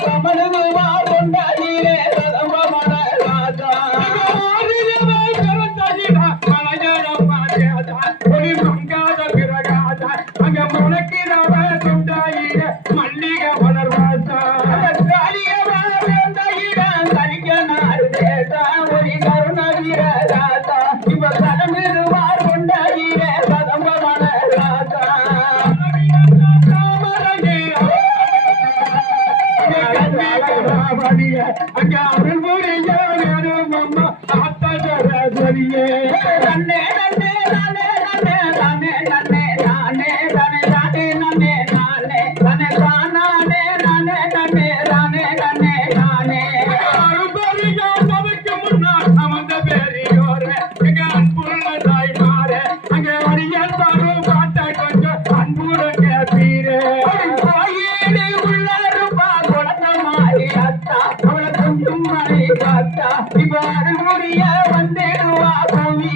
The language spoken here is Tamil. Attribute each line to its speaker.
Speaker 1: கமலதேவா அம்மா அத்தகரே